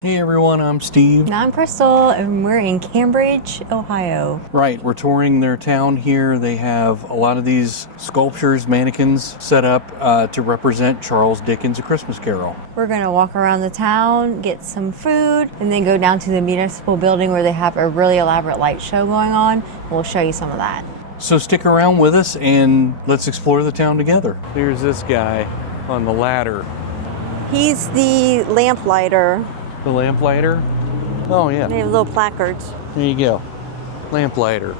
Hey everyone, I'm Steve. And I'm Crystal, and we're in Cambridge, Ohio. Right, we're touring their town here. They have a lot of these sculptures, mannequins set up to represent Charles Dickens' A Christmas Carol. We're going to walk around the town, get some food, and then go down to the municipal building where they have a really elaborate light show going on. We'll show you some of that. So stick around with us and let's explore the town together. Here's this guy on the ladder. He's the lamplighter. The lamplighter? Oh yeah. They have little placards. There you go. Lamplighter.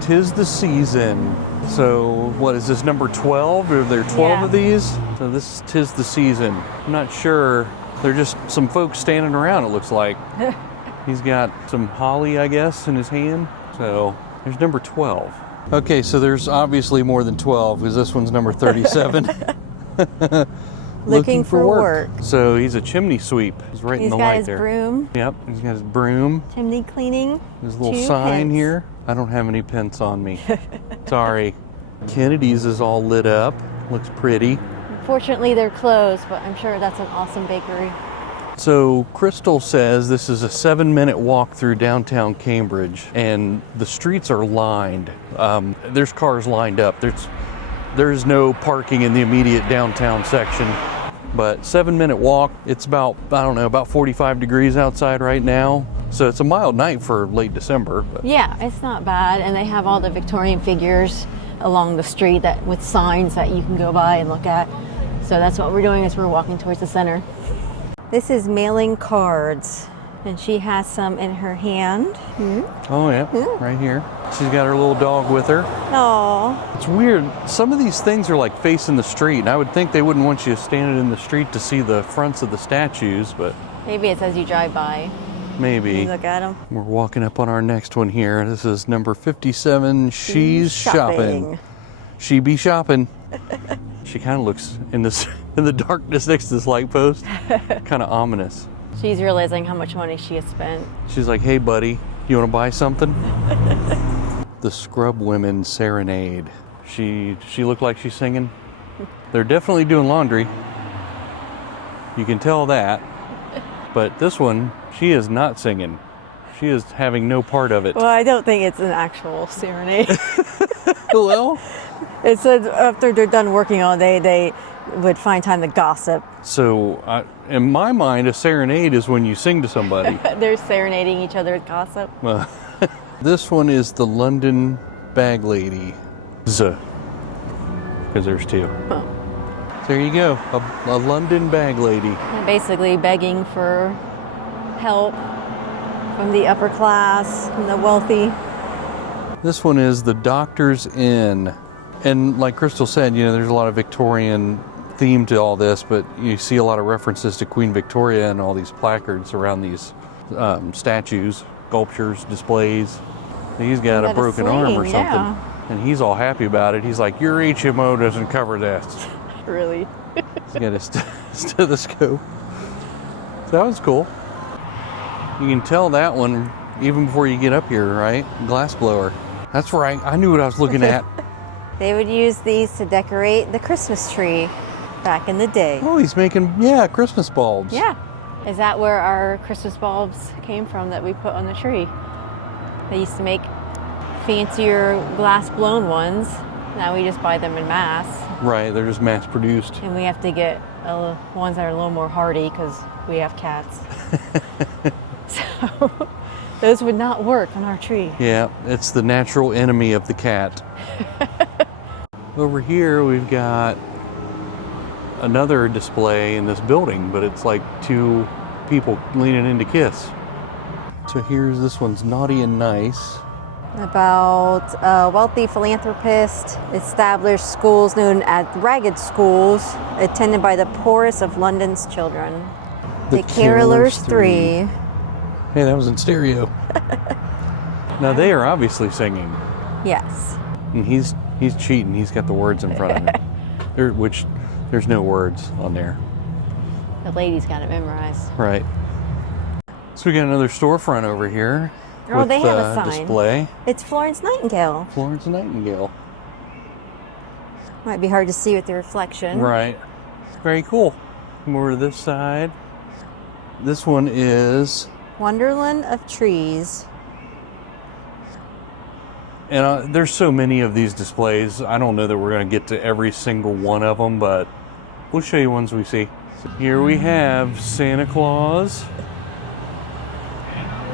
'Tis the season. So what is this, number 12? Are there 12 of these? So this is 'Tis the season. I'm not sure. They're just some folks standing around, it looks like. He's got some holly, I guess, in his hand. So there's number 12. Okay, so there's obviously more than 12 because this one's number 37. Looking for work. So he's a chimney sweep. He's right in the light there. He's got his broom. Yep, he's got his broom. Chimney cleaning. His little sign here. I don't have any pence on me. Sorry. Kennedy's is all lit up. Looks pretty. Unfortunately, they're closed, but I'm sure that's an awesome bakery. So Crystal says this is a 7-minute walk through downtown Cambridge, and the streets are lined. There's cars lined up. There's no parking in the immediate downtown section. But 7-minute walk, it's about 45 degrees outside right now. So it's a mild night for late December. But. Yeah, it's not bad. And they have all the Victorian figures along the street with signs that you can go by and look at. So that's what we're doing as we're walking towards the center. This is mailing cards. And she has some in her hand. Oh yeah, right here. She's got her little dog with her. Oh. It's weird. Some of these things are like facing the street, and I would think they wouldn't want you standing in the street to see the fronts of the statues, but maybe it's as you drive by. Maybe. You look at them. We're walking up on our next one here. This is number 57. She's shopping. She be shopping. She kind of looks in the darkness next to this light post. Kind of ominous. She's realizing how much money she has spent. She's like, hey buddy, you want to buy something? The Scrub Women Serenade. She looked like she's singing. They're definitely doing laundry. You can tell that. But this one, she is not singing. She is having no part of it. Well, I don't think it's an actual serenade. Well, it said after they're done working all day, they would find time to gossip. So, in my mind, a serenade is when you sing to somebody. They're serenading each other with gossip. This one is the London Bag Lady. Because there's two. Oh. There you go, a London Bag Lady. And basically begging for help from the upper class and the wealthy. This one is the Doctor's Inn. And like Crystal said, there's a lot of Victorian theme to all this, but you see a lot of references to Queen Victoria and all these placards around these statues, sculptures, displays. He's got a broken arm or something, and he's all happy about it. He's like, your HMO doesn't cover this. Really? He's got his stethoscope. So that was cool. You can tell that one even before you get up here, right? Glass blower. That's right. I knew what I was looking at. They would use these to decorate the Christmas tree back in the day. Oh, he's making, Christmas bulbs. Yeah. Is that where our Christmas bulbs came from that we put on the tree? They used to make fancier glass blown ones. Now we just buy them in mass. Right, they're just mass produced. And we have to get ones that are a little more hardy because we have cats. So those would not work on our tree. Yeah, it's the natural enemy of the cat. Over here we've got another display in this building, but it's like two people leaning in to kiss. So here's this one's Naughty and Nice. About a wealthy philanthropist established schools known as ragged schools, attended by the poorest of London's children. The Carolers 3. Hey, that was in stereo. Now they are obviously singing. Yes. And he's cheating. He's got the words in front of him, which there's no words on there. The lady's got it memorized. Right. So we got another storefront over here. Oh, they have a sign. Display. It's Florence Nightingale. Florence Nightingale. Might be hard to see with the reflection. Right. Very cool. Come over to this side. This one is, Wonderland of Trees. and there's so many of these displays. I don't know that we're going to get to every single one of them, but we'll show you ones we see. So here we have Santa Claus.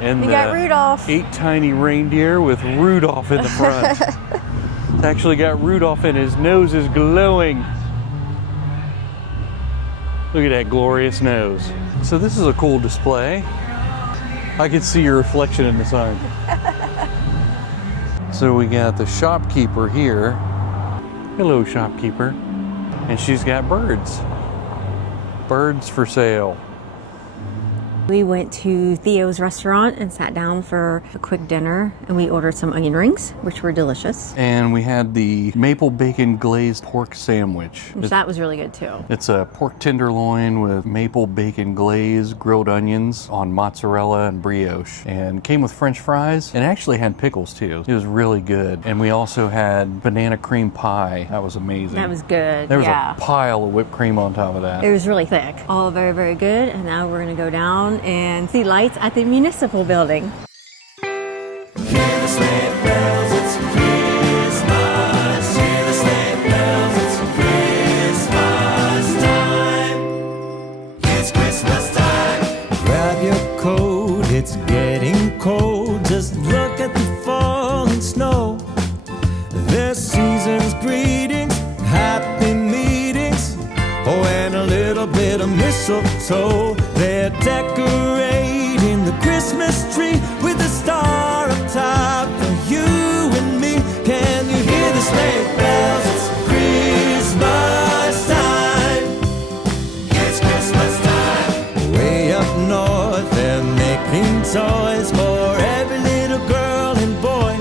And We got Rudolph. 8 tiny reindeer with Rudolph in the front. It's actually got Rudolph and his nose is glowing. Look at that glorious nose. So this is a cool display. I can see your reflection in the sign. So we got the shopkeeper here. Hello, shopkeeper. And she's got birds. Birds for sale. We went to Theo's restaurant and sat down for a quick dinner, and we ordered some onion rings, which were delicious. And we had the maple bacon glazed pork sandwich. Which that was really good too. It's a pork tenderloin with maple bacon glaze, grilled onions on mozzarella and brioche, and came with French fries, and actually had pickles too. It was really good. And we also had banana cream pie. That was amazing. That was good. There was a pile of whipped cream on top of that. It was really thick. All very, very good. And now we're gonna go down and see lights at the municipal building. It's getting cold, just look at the falling snow. There's season's greetings, happy meetings, oh, and a little bit of mistletoe. They're decorating the Christmas tree with a star up top for you and me. Can you hear the sleigh bells? It's Christmas time. It's Christmas time. Way up north, they're making toys for every little girl and boy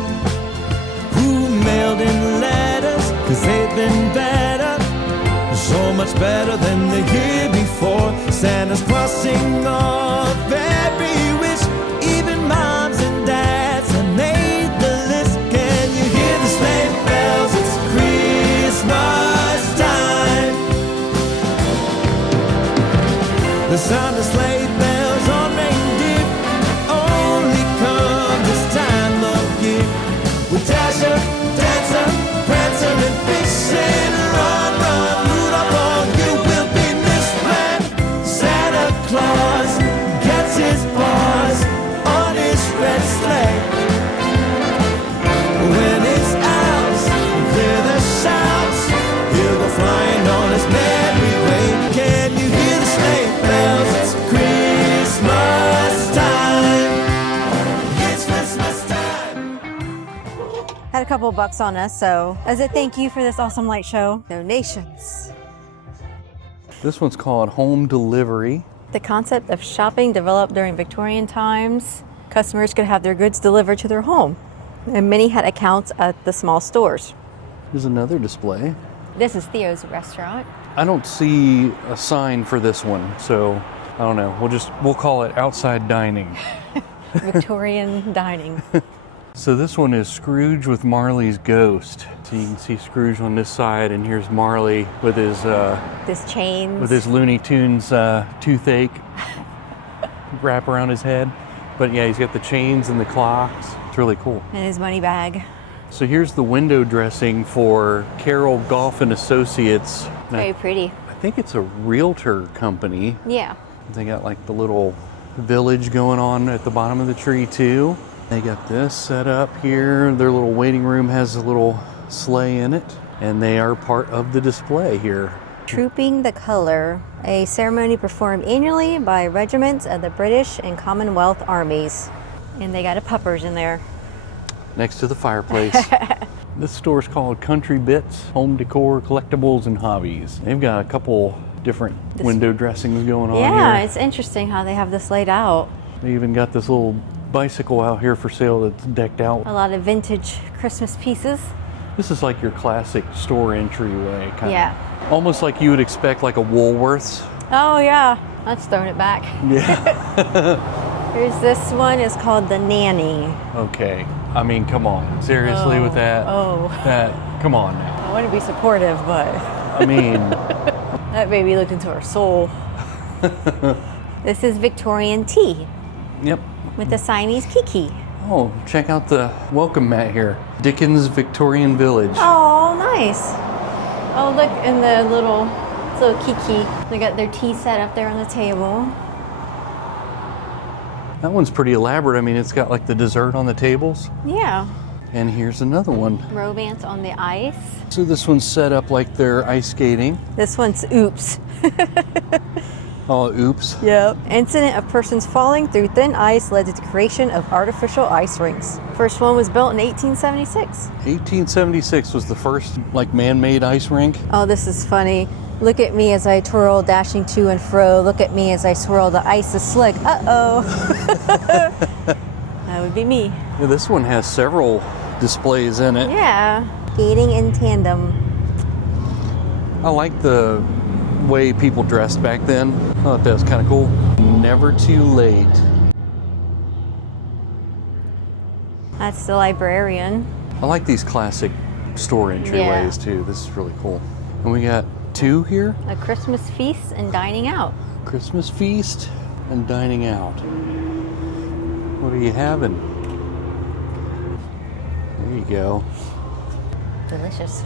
who mailed in letters, 'cause they've been better, so much better than the year before. Santa's crossing off every wish, even moms and dads have made the list. Can you hear the sleigh bells? It's Christmas time. The sound of sleigh bells on reindeer only come this time of year. With Dasher, Dancer, Prancer, and Vixen, run, run, Rudolph, on you will be missed when Santa Claus gets his paws on his red sleigh. When his elves hear the shouts, he'll go flying on his merry way. Can you hear the sleigh bells? It's Christmas time. It's Christmas time. Had a couple of bucks on us, so as a thank you for this awesome light show, donations. This one's called Home Delivery. The concept of shopping developed during Victorian times. Customers could have their goods delivered to their home, and many had accounts at the small stores. Here's another display. This is Theo's restaurant. I don't see a sign for this one, so I don't know. We'll call it outside dining. Victorian dining. So this one is Scrooge with Marley's ghost. So you can see Scrooge on this side, and here's Marley with his Chains. with his Looney Tunes toothache wrap around his head. But yeah, he's got the chains and the clocks. It's really cool. And his money bag. So here's the window dressing for Carroll Golf and Associates. Now, Very pretty. I think it's a realtor company. Yeah. They got like the little village going on at the bottom of the tree too. They got this set up here. Their little waiting room has a little sleigh in it, and they are part of the display here. Trooping the Color, a ceremony performed annually by regiments of the British and Commonwealth armies. And they got a puppers in there. Next to the fireplace. This store's called Country Bits, Home Decor, Collectibles, and Hobbies. They've got a couple different window dressings going on Yeah, here. it's interesting how they have this laid out. They even got this little bicycle out here for sale that's decked out. A lot of vintage Christmas pieces. This is like your classic store entryway, kind of. Yeah. Almost like you would expect like a Woolworths. Oh yeah, let's throw it back. Yeah. Here's this one. It's called The Nanny. Okay. I mean, come on. Seriously with that? Oh. Come on now. I want to be supportive, but I mean, that baby looked into her soul. This is Victorian tea Yep. with the Siamese kiki. Oh, check out the welcome mat here. Dickens Victorian Village. Oh, nice. Oh, look, in the little kiki. They got their tea set up there on the table. That one's pretty elaborate. I mean, it's got like the dessert on the tables. Yeah. And here's another one. Romance on the ice. So this one's set up like they're ice skating. This one's oops. Oh, oops. Yep. Incident of persons falling through thin ice led to the creation of artificial ice rinks. First one was built in 1876. 1876 was the first like man-made ice rink. Oh, this is funny. Look at me as I twirl, dashing to and fro. Look at me as I swirl, the ice is slick. Uh-oh. That would be me. Yeah, this one has several displays in it. Yeah. Skating in tandem. I like the way people dressed back then. I thought that was kind of cool. Never too late. That's the librarian. I like these classic store entryways too. This is really cool. And we got two here. A Christmas feast and dining out. Christmas feast and dining out. What are you having? There you go. Delicious.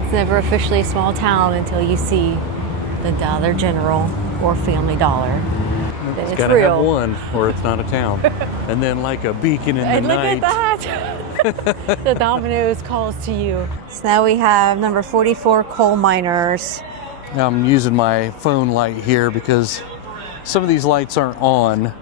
It's never officially a small town until you see the Dollar General or Family Dollar. Then It's it's gotta real. have one or it's not a town. And then like a beacon in the And look night. at that! The Domino's calls to you. So now we have number 44, coal miners. I'm using my phone light here because some of these lights aren't on,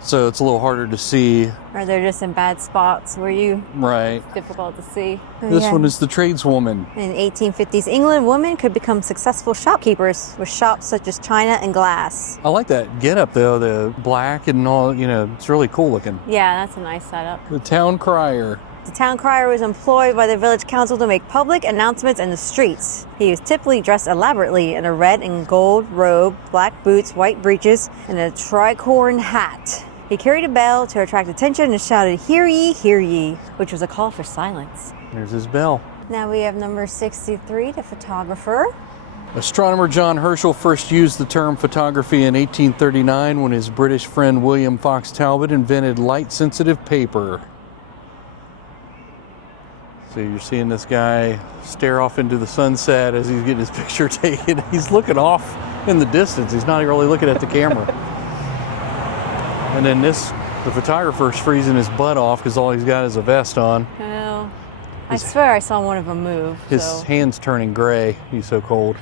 so it's a little harder to see. Or they're just in bad spots where Right. difficult to see. This one is the tradeswoman. In 1850s England, women could become successful shopkeepers with shops such as china and glass. I like that getup though, the black and all, you know, it's really cool looking. Yeah, that's a nice setup. The town crier. The town crier was employed by the village council to make public announcements in the streets. He was typically dressed elaborately in a red and gold robe, black boots, white breeches, and a tricorn hat. He carried a bell to attract attention and shouted, "Hear ye," which was a call for silence. There's his bell. Now we have number 63, the photographer. Astronomer John Herschel first used the term photography in 1839 when his British friend William Fox Talbot invented light-sensitive paper. So you're seeing this guy stare off into the sunset as he's getting his picture taken. He's looking off in the distance. He's not really looking at the camera. And then the photographer's freezing his butt off because all he's got is a vest on. Oh, I swear I saw one of them move. His hand's turning gray. He's so cold.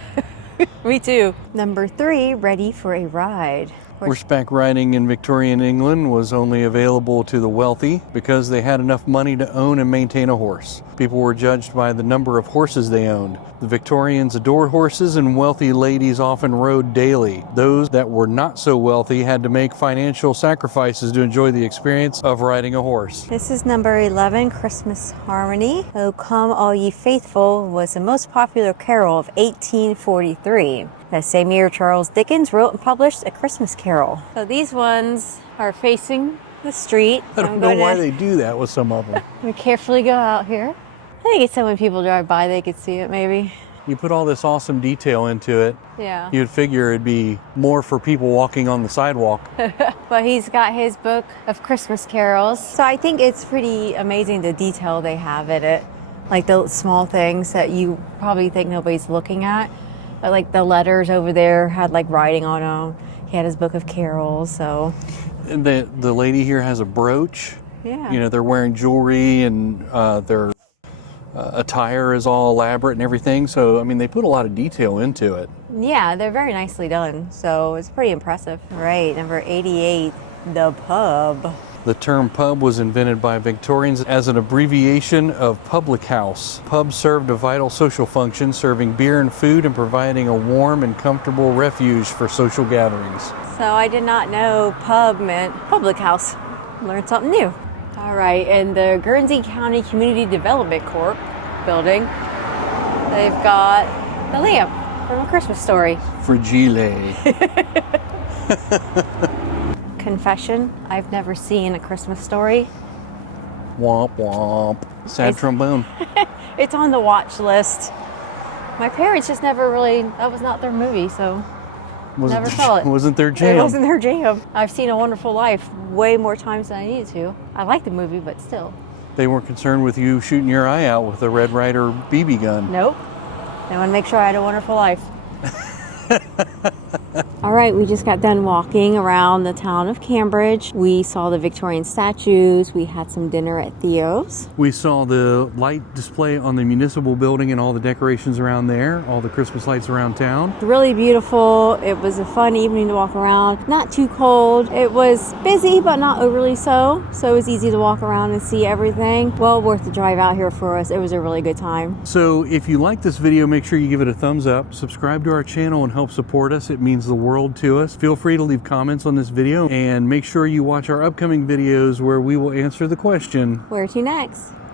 Me too. Number 3, ready for a ride. Horseback riding in Victorian England was only available to the wealthy because they had enough money to own and maintain a horse. People were judged by the number of horses they owned. The Victorians adored horses and wealthy ladies often rode daily. Those that were not so wealthy had to make financial sacrifices to enjoy the experience of riding a horse. This is number 11, Christmas Harmony. "O Come All Ye Faithful" was the most popular carol of 1843. That same year, Charles Dickens wrote and published A Christmas Carol. So these ones are facing the street. I don't know why they do that with some of them. We carefully go out here. I think it's so when people drive by, they could see it maybe. You put all this awesome detail into it, Yeah. you'd figure it'd be more for people walking on the sidewalk. But he's got his book of Christmas carols. So I think it's pretty amazing the detail they have in it. Like the small things that you probably think nobody's looking at. But like the letters over there had like writing on them. He had his book of carols, so. And the lady here has a brooch. Yeah. You know, they're wearing jewelry and their attire is all elaborate and everything. So, I mean, they put a lot of detail into it. Yeah, they're very nicely done. So it's pretty impressive. Right, number 88, the pub. The term pub was invented by Victorians as an abbreviation of public house. Pubs served a vital social function, serving beer and food and providing a warm and comfortable refuge for social gatherings. So I did not know pub meant public house. Learned something new. All right, and the Guernsey County Community Development Corp building, they've got the lamp from A Christmas Story. Fragile. Confession, I've never seen A Christmas Story. Womp womp. Sad trombone. It's on the watch list. My parents just never really, that was not their movie, so Never saw it. Wasn't their jam. It wasn't their jam. I've seen A Wonderful Life way more times than I needed to. I like the movie, but still. They weren't concerned with you shooting your eye out with a Red Ryder BB gun. Nope. They want to make sure I had a wonderful life. All right, we just got done walking around the town of Cambridge. We saw the Victorian statues. We had some dinner at Theo's. We saw the light display on the municipal building and all the decorations around there, all the Christmas lights around town. Really beautiful. It was a fun evening to walk around. Not too cold. It was busy, but not overly so. So it was easy to walk around and see everything. Well worth the drive out here for us. It was a really good time. So if you like this video, make sure you give it a thumbs up, subscribe to our channel and help support us. It means the world to us. Feel free to leave comments on this video and make sure you watch our upcoming videos where we will answer the question, Where to next?